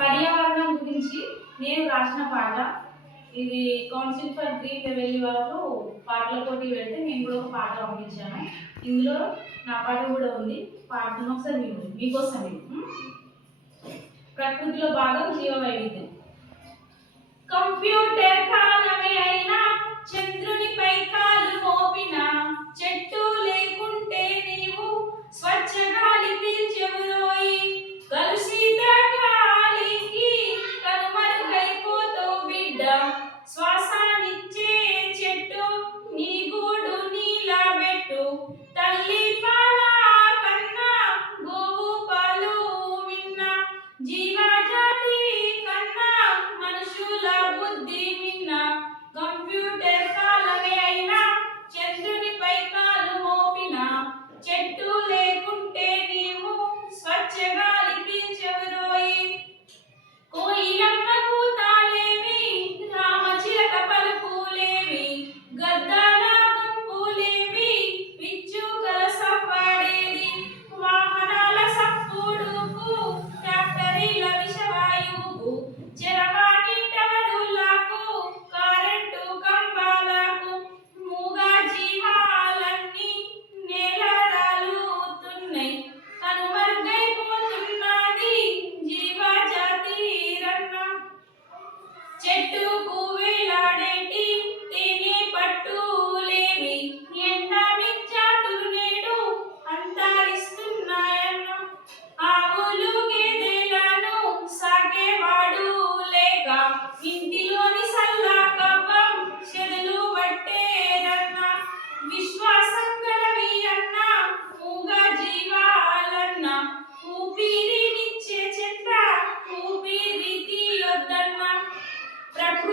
పర్యావరణం గురించి నేను రాసిన పాట. ఇది కౌన్సిల్ ఫర్ గ్రీన్ రెవెన్యూ వాళ్ళు పాటల పోటీ పెడితే నేను కూడా ఒక పాట పంపించాను. ఇందులో నా పాట కూడా ఉంది. పాటను ఒకసారి మీకు మీకోసం ప్రకృతిలో భాగం జీవ వైవిధ్యం Set to go.